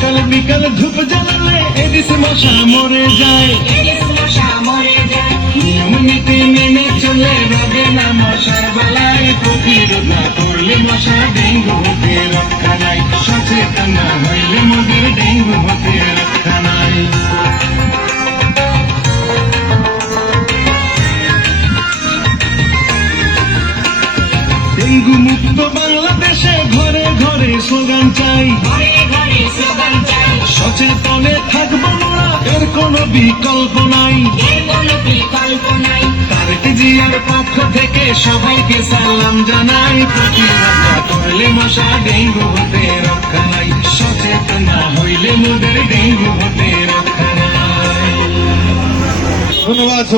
সকাল বিকাল ধূপ জ্বালালে এডিস মশা মরে যায়। নিয়ম নীতি মেনে চলে রবে না মশার বেলায় প্রতিরোধ না করলে মশা ডেঙ্গু হতে রক্ষা নাই। সচেতন না হইলে মোদের ডেঙ্গু হতে রক্ষা নাই। ডেঙ্গু মুক্ত বাংলাদেশে ঘরে কোনো বিকল্প নাই। পক্ষ থেকে সবাইকে সালাম জানাই। করলে মশা ডেঙ্গু হতে রক্ষা নাই। সচেতন না হইলে মোদের ডেঙ্গু হতে রক্ষা নাই। ধন্যবাদ।